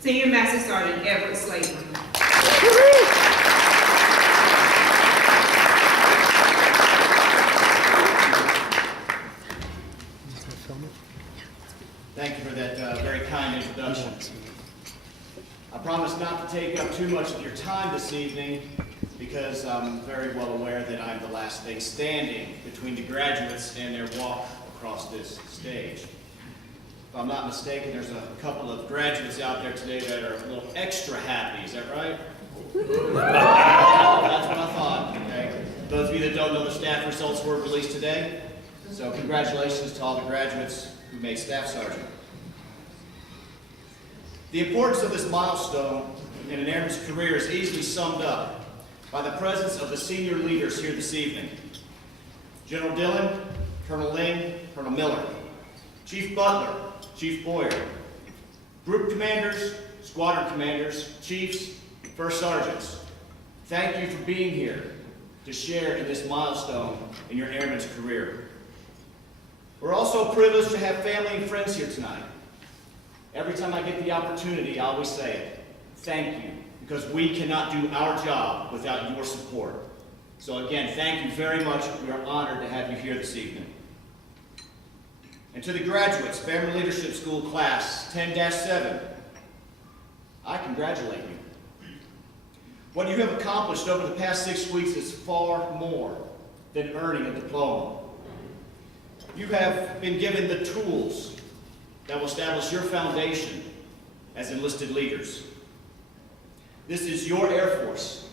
Senior Master Sergeant Edward Slacum. Thank you for that very kind introduction. I promise not to take up too much of your time this evening because I'm very well aware that I'm the last thing standing between the graduates and their walk across this stage. If I'm not mistaken, there's a couple of graduates out there today that are a little extra happy. Is that right? That's what I thought. Okay. Those of you that don't know, the staff results were released today. So congratulations to all the graduates who made Staff Sergeant. The importance of this milestone in an airman's career is easily summed up by the presence of the senior leaders here this evening. General Dillon, Colonel Ling, Colonel Miller, Chief Butler, Chief Boyer, Group Commanders, Squadron Commanders, Chiefs, First Sergeants. Thank you for being here to share in this milestone in your airman's career. We're also privileged to have family and friends here tonight. Every time I get the opportunity, I always say it. Thank you, because we cannot do our job without your support. So again, thank you very much. We are honored to have you here this evening. And to the graduates of Airman Leadership School Class 10-7, I congratulate you. What you have accomplished over the past 6 weeks is far more than earning a diploma. You have been given the tools that will establish your foundation as enlisted leaders. This is your Air Force,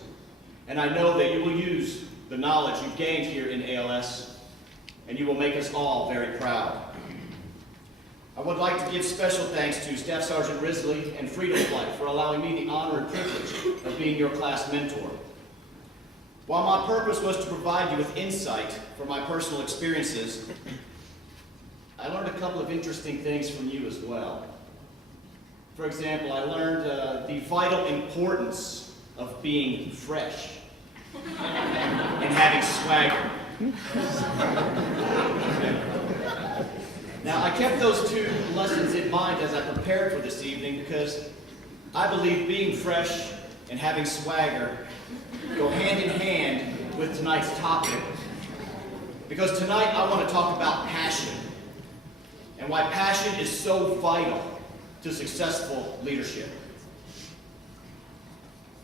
and I know that you will use the knowledge you've gained here in ALS, and you will make us all very proud. I would like to give special thanks to Staff Sergeant Risley and Freedom Flight for allowing me the honor and privilege of being your class mentor. While my purpose was to provide you with insight from my personal experiences, I learned a couple of interesting things from you as well. For example, I learned the vital importance of being fresh and having swagger. Now, I kept those two lessons in mind as I prepared for this evening because I believe being fresh and having swagger go hand in hand with tonight's topic. Because tonight I want to talk about passion and why passion is so vital to successful leadership.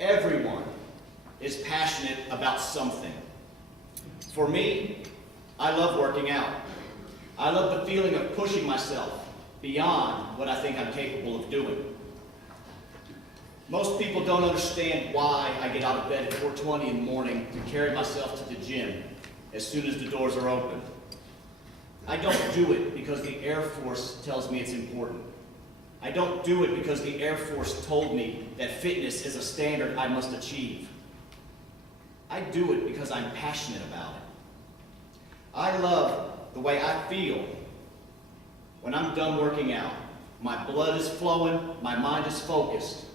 Everyone is passionate about something. For me, I love working out. I love the feeling of pushing myself beyond what I think I'm capable of doing. Most people don't understand why I get out of bed at 4:20 in the morning to carry myself to the gym as soon as the doors are open. I don't do it because the Air Force tells me it's important. I don't do it because the Air Force told me that fitness is a standard I must achieve. I do it because I'm passionate about it. I love the way I feel when I'm done working out. My blood is flowing, my mind is focused,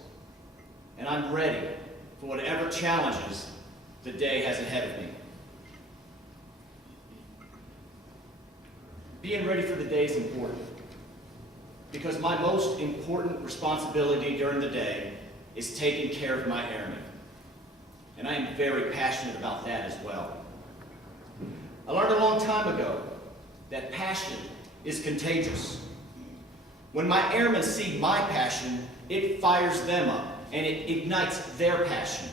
and I'm ready for whatever challenges the day has ahead of me. Being ready for the day is important because my most important responsibility during the day is taking care of my airmen. And I am very passionate about that as well. I learned a long time ago that passion is contagious. When my airmen see my passion, it fires them up and it ignites their passion.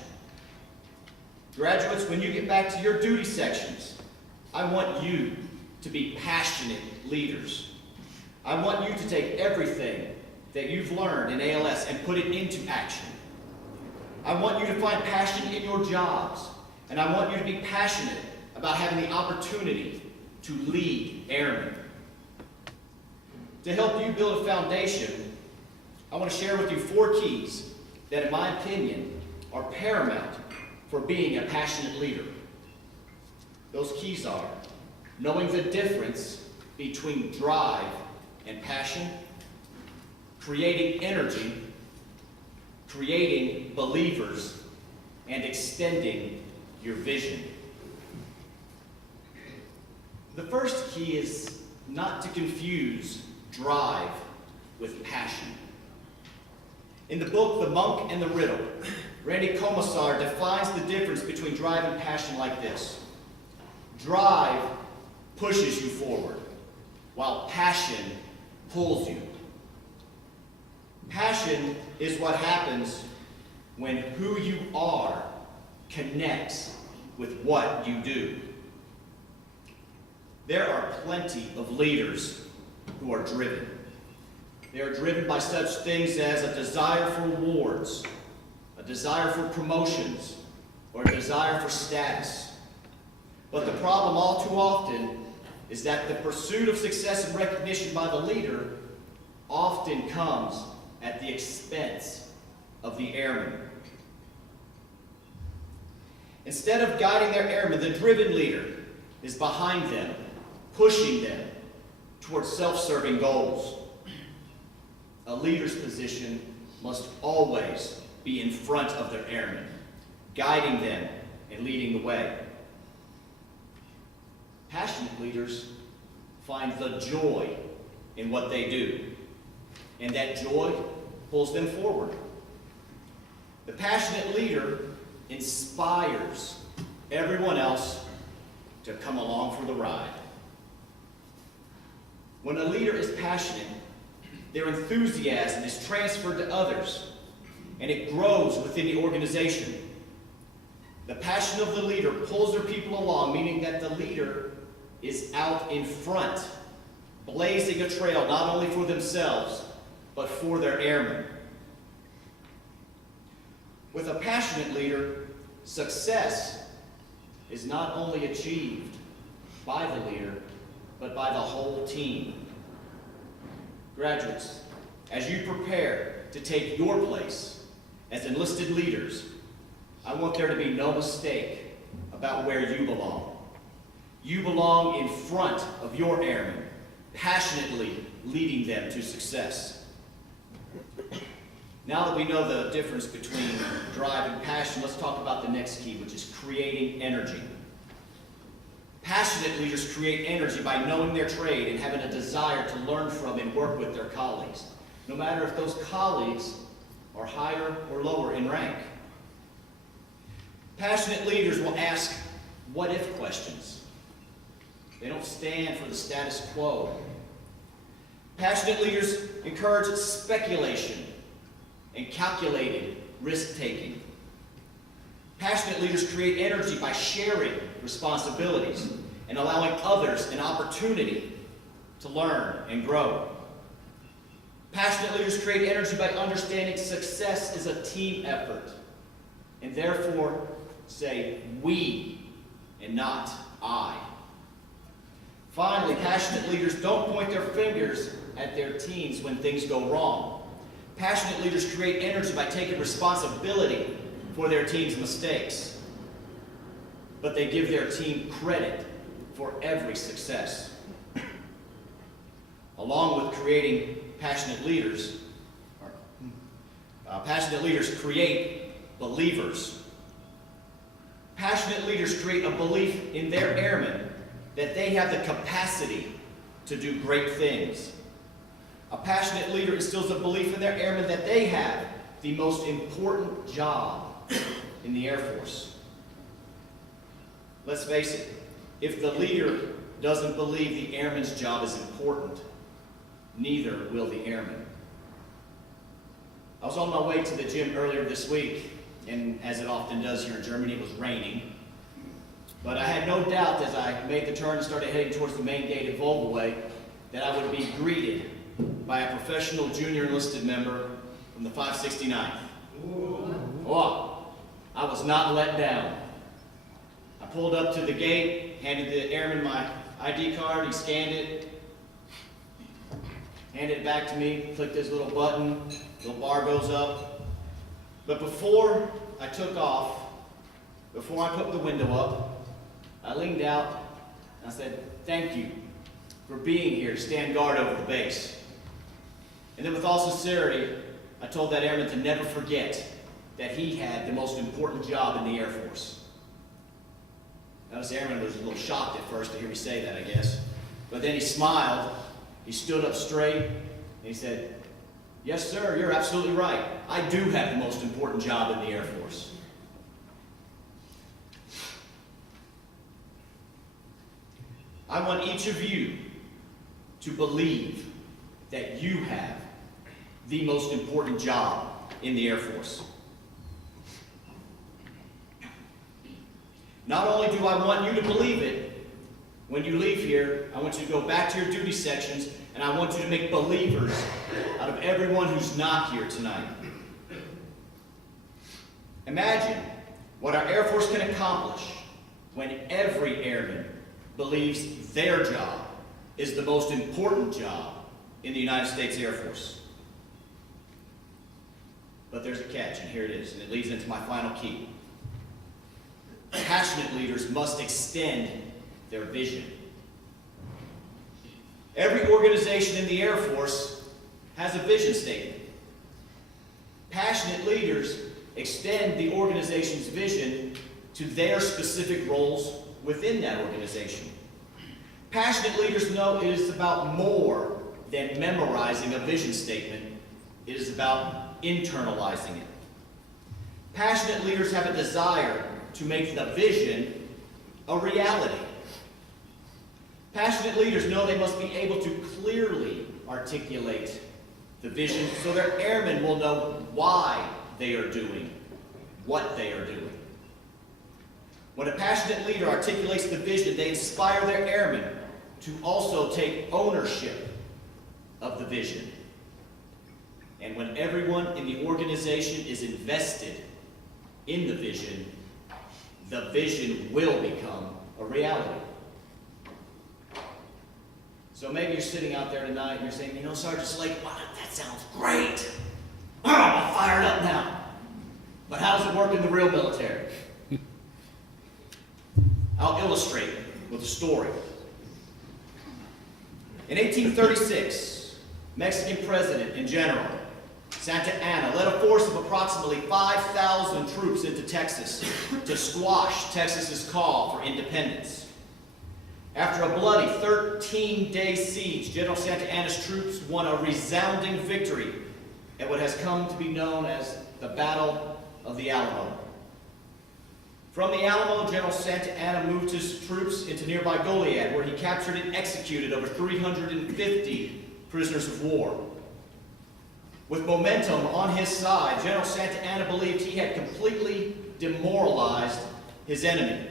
Graduates, when you get back to your duty sections, I want you to be passionate leaders. I want you to take everything that you've learned in ALS and put it into action. I want you to find passion in your jobs, and I want you to be passionate about having the opportunity to lead airmen. To help you build a foundation, I want to share with you 4 keys that, in my opinion, are paramount for being a passionate leader. Those keys are knowing the difference between drive and passion, creating energy, creating believers, and extending your vision. The first key is not to confuse drive with passion. In the book, The Monk and the Riddle, Randy Komisar defines the difference between drive and passion like this. Drive pushes you forward, while passion pulls you. Passion is what happens when who you are connects with what you do. There are plenty of leaders who are driven. They are driven by such things as a desire for awards, a desire for promotions, or a desire for status. But the problem all too often is that the pursuit of success and recognition by the leader often comes at the expense of the airman. Instead of guiding their airmen, the driven leader is behind them, pushing them towards self-serving goals. A leader's position must always be in front of their airmen, guiding them and leading the way. Passionate leaders find the joy in what they do, and that joy pulls them forward. The passionate leader inspires everyone else to come along for the ride. When a leader is passionate, their enthusiasm is transferred to others, and it grows within the organization. The passion of the leader pulls their people along, meaning that the leader is out in front, blazing a trail not only for themselves, but for their airmen. With a passionate leader, success is not only achieved by the leader, but by the whole team. Graduates, as you prepare to take your place as enlisted leaders, I want there to be no mistake about where you belong. You belong in front of your airmen, passionately leading them to success. Now that we know the difference between drive and passion, let's talk about the next key, which is creating energy. Passionate leaders create energy by knowing their trade and having a desire to learn from and work with their colleagues, no matter if those colleagues are higher or lower in rank. Passionate leaders will ask what-if questions. They don't stand for the status quo. Passionate leaders encourage speculation and calculated risk-taking. Passionate leaders create energy by sharing responsibilities and allowing others an opportunity to learn and grow. Passionate leaders create energy by understanding success is a team effort, and therefore say we and not I. Finally, passionate leaders don't point their fingers at their teams when things go wrong. Passionate leaders create energy by taking responsibility for their team's mistakes, but they give their team credit for every success. Along with creating passionate leaders create believers. Passionate leaders create a belief in their airmen that they have the capacity to do great things. A passionate leader instills a belief in their airmen that they have the most important job in the Air Force. Let's face it, if the leader doesn't believe the airman's job is important, neither will the airman. I was on my way to the gym earlier this week, and as it often does here in Germany, it was raining. But I had no doubt as I made the turn and started heading towards the main gate at Vogelway that I would be greeted by a professional junior enlisted member from the 569th. Oh, I was not let down. I pulled up to the gate, handed the airman my ID card, he scanned it, handed it back to me, clicked his little button, little bar goes up. But before I took off, before I put the window up, I leaned out and I said, "Thank you for being here to stand guard over the base." And then with all sincerity, I told that airman to never forget that he had the most important job in the Air Force. Now this airman was a little shocked at first to hear me say that, I guess. But then he smiled, he stood up straight, and he said, Yes, sir, you're absolutely right. I do have the most important job in the Air Force. I want each of you to believe that you have the most important job in the Air Force. Not only do I want you to believe it, when you leave here, I want you to go back to your duty sections, and I want you to make believers out of everyone who's not here tonight. Imagine what our Air Force can accomplish when every airman believes their job is the most important job in the United States Air Force. But there's a catch, and here it is, and it leads into my final key. Passionate leaders must extend their vision. Every organization in the Air Force has a vision statement. Passionate leaders extend the organization's vision to their specific roles within that organization. Passionate leaders know it is about more than memorizing a vision statement. It is about internalizing it. Passionate leaders have a desire to make the vision a reality. Passionate leaders know they must be able to clearly articulate the vision so their airmen will know why they are doing what they are doing. When a passionate leader articulates the vision, they inspire their airmen to also take ownership of the vision. And when everyone in the organization is invested in the vision will become a reality. So maybe you're sitting out there tonight and you're saying, Sergeant Slacum, wow, that sounds great. I'm fired up now. But how does it work in the real military? I'll illustrate with a story. In 1836, Mexican President and General Santa Anna led a force of approximately 5,000 troops into Texas to squash Texas's call for independence. After a bloody 13-day siege, General Santa Anna's troops won a resounding victory at what has come to be known as the Battle of the Alamo. From the Alamo, General Santa Anna moved his troops into nearby Goliad, where he captured and executed over 350 prisoners of war. With momentum on his side, General Santa Anna believed he had completely demoralized his enemy.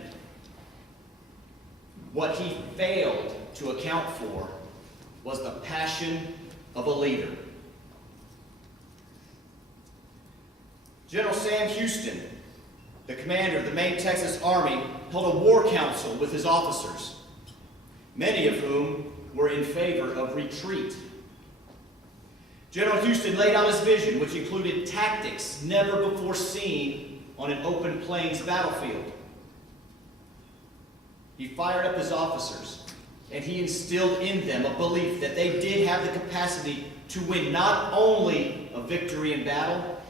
What he failed to account for was the passion of a leader. General Sam Houston, the commander of the main Texas Army, held a war council with his officers, many of whom were in favor of retreat. General Houston laid out his vision, which included tactics never before seen on an open plains battlefield. He fired up his officers, and he instilled in them a belief that they did have the capacity to win not only a victory in battle,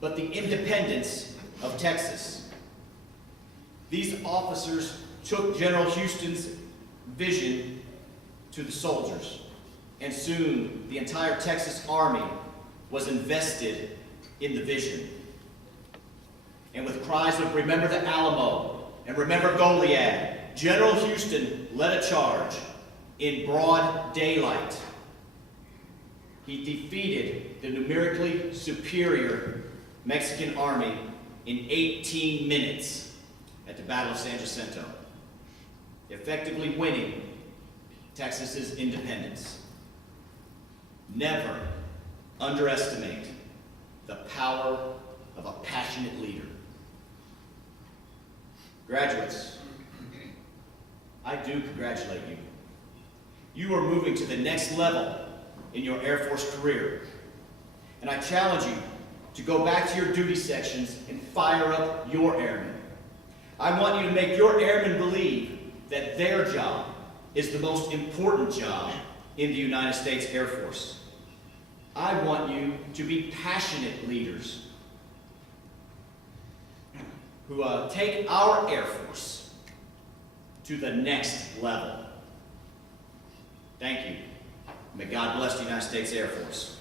but the independence of Texas. These officers took General Houston's vision to the soldiers, and soon the entire Texas Army was invested in the vision. And with cries of "Remember the Alamo" and "Remember Goliad," General Houston led a charge in broad daylight. He defeated the numerically superior Mexican army in 18 minutes at the Battle of San Jacinto, effectively winning Texas's independence. Never underestimate the power of a passionate leader. Graduates, I do congratulate you. You are moving to the next level in your Air Force career. And I challenge you to go back to your duty sections and fire up your airmen. I want you to make your airmen believe that their job is the most important job in the United States Air Force. I want you to be passionate leaders who take our Air Force to the next level. Thank you. May God bless the United States Air Force.